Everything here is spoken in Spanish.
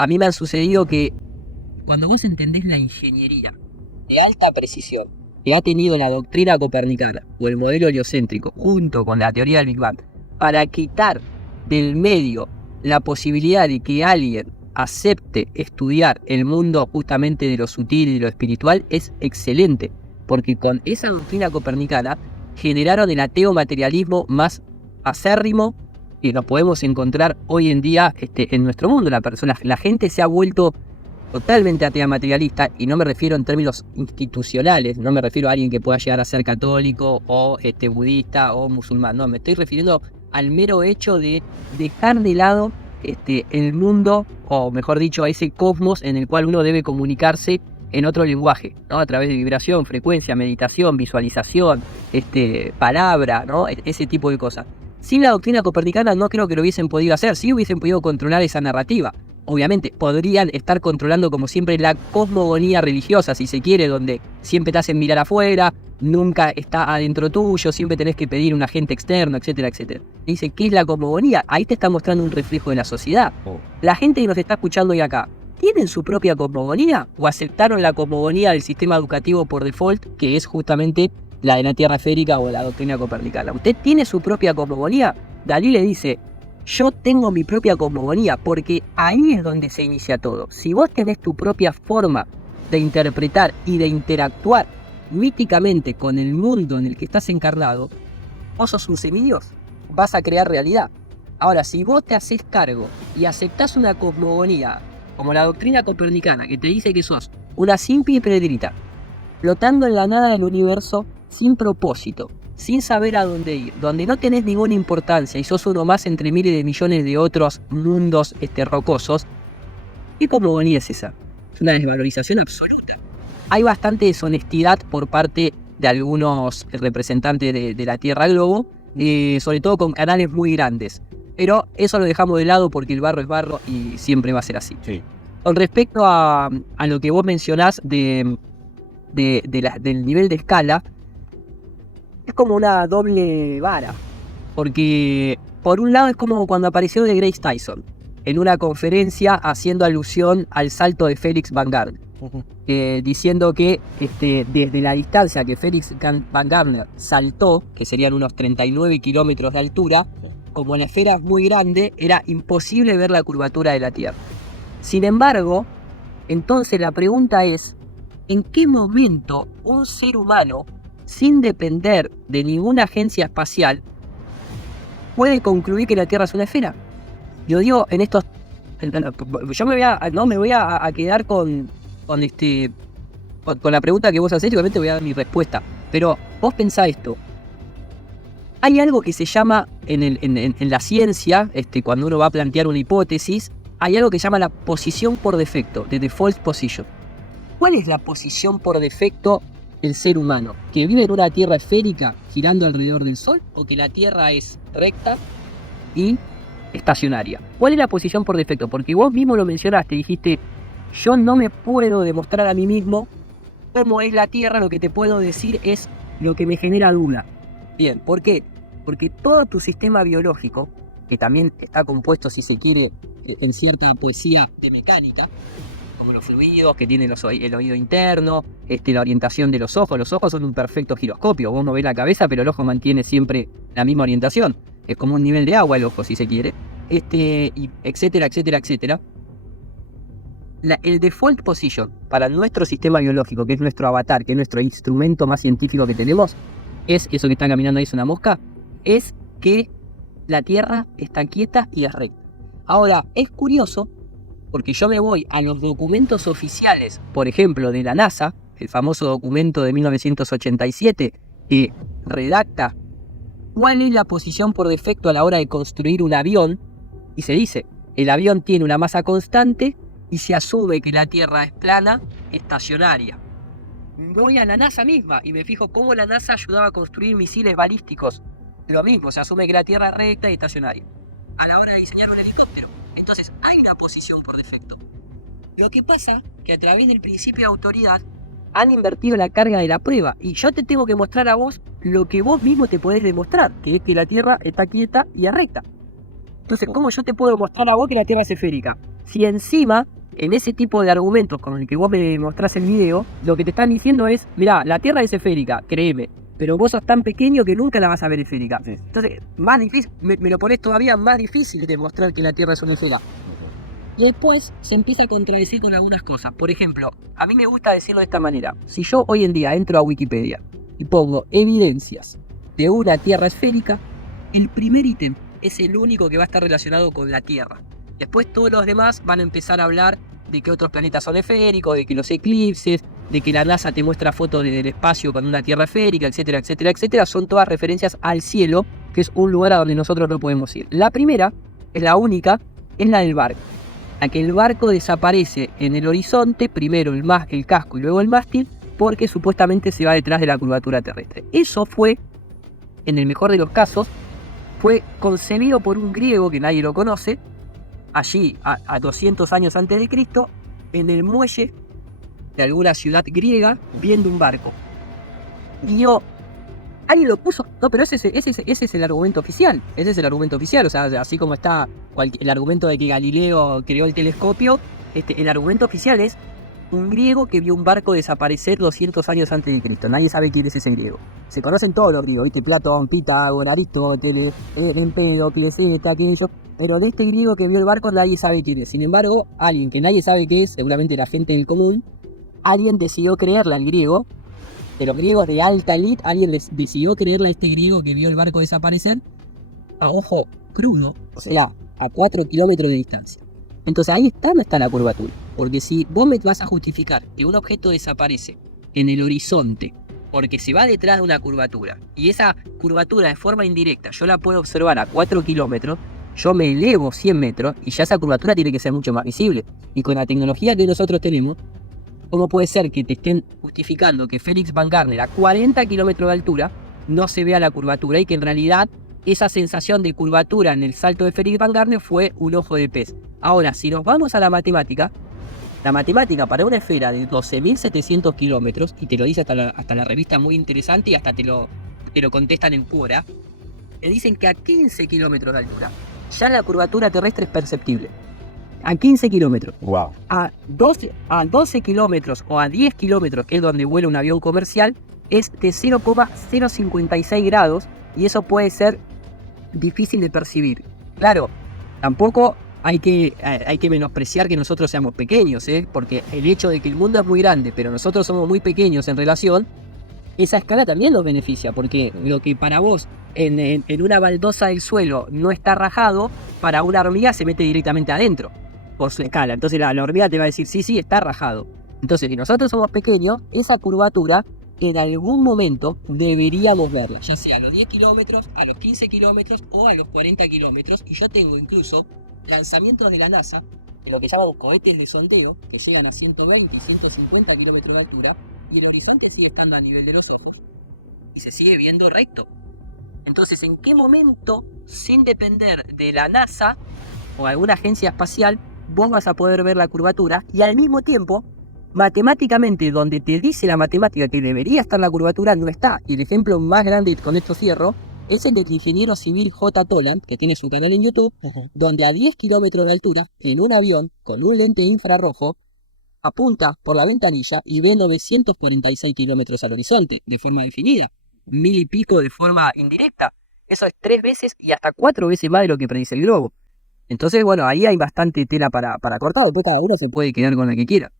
a mí me han sucedido que cuando vos entendés la ingeniería de alta precisión que ha tenido la doctrina copernicana o el modelo heliocéntrico junto con la teoría del Big Bang para quitar del medio la posibilidad de que alguien acepte estudiar el mundo justamente de lo sutil y de lo espiritual, es excelente, porque con esa doctrina copernicana generaron el ateo materialismo más acérrimo que nos podemos encontrar hoy en día en nuestro mundo. La gente se ha vuelto totalmente atea materialista, y no me refiero en términos institucionales, no me refiero a alguien que pueda llegar a ser católico o budista o musulmán, no, me estoy refiriendo al mero hecho de dejar de lado el mundo, o mejor dicho, a ese cosmos en el cual uno debe comunicarse en otro lenguaje, ¿no? A través de vibración, frecuencia, meditación, visualización, palabra, ¿no? Ese tipo de cosas. Sin la doctrina copernicana no creo que lo hubiesen podido hacer, sí hubiesen podido controlar esa narrativa. Obviamente podrían estar controlando como siempre la cosmogonía religiosa, si se quiere, donde siempre te hacen mirar afuera, nunca está adentro tuyo, siempre tenés que pedir un agente externo, etcétera, etcétera. Dice, ¿qué es la cosmogonía? Ahí te está mostrando un reflejo de la sociedad. La gente que nos está escuchando hoy acá, ¿tienen su propia cosmogonía o aceptaron la cosmogonía del sistema educativo por default, que es justamente la de la Tierra esférica o la doctrina copernicana? ¿Usted tiene su propia cosmogonía? Dalí le dice, yo tengo mi propia cosmogonía, porque ahí es donde se inicia todo. Si vos tenés tu propia forma de interpretar y de interactuar míticamente con el mundo en el que estás encarnado, vos sos un semidios, vas a crear realidad. Ahora, si vos te haces cargo y aceptás una cosmogonía como la doctrina copernicana, que te dice que sos una simple piedrita flotando en la nada del universo sin propósito, sin saber a dónde ir, donde no tenés ninguna importancia y sos uno más entre miles de millones de otros mundos rocosos, ¿qué cosmogonía es esa? Es una desvalorización absoluta. Hay bastante deshonestidad por parte de algunos representantes de la Tierra Globo, sobre todo con canales muy grandes. Pero eso lo dejamos de lado porque el barro es barro y siempre va a ser así. Sí. Con respecto a lo que vos mencionás del nivel de escala, es como una doble vara. Porque por un lado es como cuando apareció de Grace Tyson en una conferencia haciendo alusión al salto de Felix Van Garner. Diciendo que desde la distancia que Felix Van Garner saltó, que serían unos 39 kilómetros de altura, sí, como la esfera es muy grande, era imposible ver la curvatura de la Tierra. Sin embargo, entonces la pregunta es, ¿en qué momento un ser humano, sin depender de ninguna agencia espacial, puede concluir que la Tierra es una esfera? Yo digo, en estos... Yo me voy a quedar con la pregunta que vos hacés, y obviamente voy a dar mi respuesta. Pero vos pensá esto. Hay algo que se llama en la ciencia, cuando uno va a plantear una hipótesis, hay algo que se llama la posición por defecto, the default position. ¿Cuál es la posición por defecto del ser humano? ¿Que vive en una Tierra esférica girando alrededor del Sol, o que la Tierra es recta y estacionaria? ¿Cuál es la posición por defecto? Porque vos mismo lo mencionaste, dijiste, yo no me puedo demostrar a mí mismo cómo es la Tierra, lo que te puedo decir es lo que me genera duda. Bien, ¿por qué? Porque todo tu sistema biológico, que también está compuesto, si se quiere, en cierta poesía de mecánica, como los fluidos, que tienen el oído interno, la orientación de los ojos son un perfecto giroscopio, vos no ves la cabeza, pero el ojo mantiene siempre la misma orientación, es como un nivel de agua el ojo, si se quiere, y etcétera, etcétera, etcétera. El default position para nuestro sistema biológico, que es nuestro avatar, que es nuestro instrumento más científico que tenemos, es eso que está caminando ahí, es una mosca, es que la Tierra está quieta y es recta. Ahora, es curioso, porque yo me voy a los documentos oficiales, por ejemplo, de la NASA, el famoso documento de 1987, que redacta cuál es la posición por defecto a la hora de construir un avión, y se dice, el avión tiene una masa constante, y se asume que la Tierra es plana, estacionaria. Voy a la NASA misma y me fijo cómo la NASA ayudaba a construir misiles balísticos. Lo mismo, se asume que la Tierra es recta y estacionaria a la hora de diseñar un helicóptero. Entonces, hay una posición por defecto. Lo que pasa que a través del principio de autoridad han invertido la carga de la prueba, y yo te tengo que mostrar a vos lo que vos mismo te podés demostrar, que es que la Tierra está quieta y es recta. Entonces, ¿cómo yo te puedo mostrar a vos que la Tierra es esférica? Si encima, en ese tipo de argumentos con el que vos me mostrás el video, lo que te están diciendo es, mirá, la Tierra es esférica, créeme, pero vos sos tan pequeño que nunca la vas a ver esférica. Sí. Entonces, más difícil, me lo pones todavía más difícil de demostrar que la Tierra es una esfera. Y después se empieza a contradecir con algunas cosas. Por ejemplo, a mí me gusta decirlo de esta manera. Si yo hoy en día entro a Wikipedia y pongo evidencias de una Tierra esférica, el primer ítem es el único que va a estar relacionado con la Tierra. Después todos los demás van a empezar a hablar de que otros planetas son esféricos, de que los eclipses, de que la NASA te muestra fotos del espacio con una Tierra esférica, etcétera, etcétera, etcétera. Son todas referencias al cielo, que es un lugar a donde nosotros no podemos ir. La primera, es la única, es la del barco. La que el barco desaparece en el horizonte, primero el casco y luego el mástil, porque supuestamente se va detrás de la curvatura terrestre. Eso fue, en el mejor de los casos, fue concebido por un griego que nadie lo conoce, allí a 200 años antes de Cristo, en el muelle de alguna ciudad griega, viendo un barco. Y alguien lo puso. No, pero ese es el argumento oficial. Ese es el argumento oficial. O sea, así como está el argumento de que Galileo creó el telescopio, el argumento oficial es un griego que vio un barco desaparecer 200 años antes de Cristo. Nadie sabe quién es ese griego. Se conocen todos los griegos, ¿viste? Platón, Pitágoras, Aristóteles, Empédocles, aquello. Pero de este griego que vio el barco nadie sabe quién es. Sin embargo, alguien que nadie sabe qué es, seguramente la gente del común, alguien decidió creerle al griego. De los griegos de alta elite, alguien decidió creerle a este griego que vio el barco desaparecer a ojo crudo, o sea, a 4 kilómetros de distancia. Entonces ahí no está la curvatura. Porque si vos me vas a justificar que un objeto desaparece en el horizonte porque se va detrás de una curvatura, y esa curvatura de forma indirecta yo la puedo observar a 4 kilómetros, yo me elevo 100 metros y ya esa curvatura tiene que ser mucho más visible. Y con la tecnología que nosotros tenemos, ¿cómo puede ser que te estén justificando que Felix Van Garner a 40 kilómetros de altura no se vea la curvatura y que en realidad esa sensación de curvatura en el salto de Felix Van Garner fue un ojo de pez? Ahora, si nos vamos a la matemática para una esfera de 12.700 kilómetros, y te lo dice hasta la revista Muy Interesante y hasta te lo contestan en Quora, te dicen que a 15 kilómetros de altura ya la curvatura terrestre es perceptible. A 15 kilómetros. Wow. A 12 kilómetros o a 10 kilómetros, que es donde vuela un avión comercial, es de 0,056 grados y eso puede ser difícil de percibir. Claro, tampoco hay que menospreciar que nosotros seamos pequeños, porque el hecho de que el mundo es muy grande, pero nosotros somos muy pequeños en relación, esa escala también nos beneficia, porque lo que para vos en una baldosa del suelo no está rajado, para una hormiga se mete directamente adentro, por su escala. Entonces la hormiga te va a decir, sí, está rajado. Entonces, si nosotros somos pequeños, esa curvatura en algún momento deberíamos verla, ya sea a los 10 kilómetros, a los 15 kilómetros o a los 40 kilómetros. Y yo tengo incluso lanzamientos de la NASA, de lo que llaman cohetes de sondeo, que llegan a 120 y 150 kilómetros de altura, y el horizonte sigue estando a nivel de los ojos, y se sigue viendo recto. Entonces, ¿en qué momento, sin depender de la NASA o alguna agencia espacial, vos vas a poder ver la curvatura? Y al mismo tiempo, matemáticamente, donde te dice la matemática que debería estar la curvatura, no está. Y el ejemplo más grande, con esto cierro, es el del ingeniero civil J. Toland, que tiene su canal en YouTube, donde a 10 kilómetros de altura, en un avión, con un lente infrarrojo, apunta por la ventanilla y ve 946 kilómetros al horizonte, de forma definida, 1000 y pico de forma indirecta. Eso es 3 veces y hasta 4 veces más de lo que predice el globo. Entonces, bueno, ahí hay bastante tela para cortar. Después cada uno se puede quedar con la que quiera.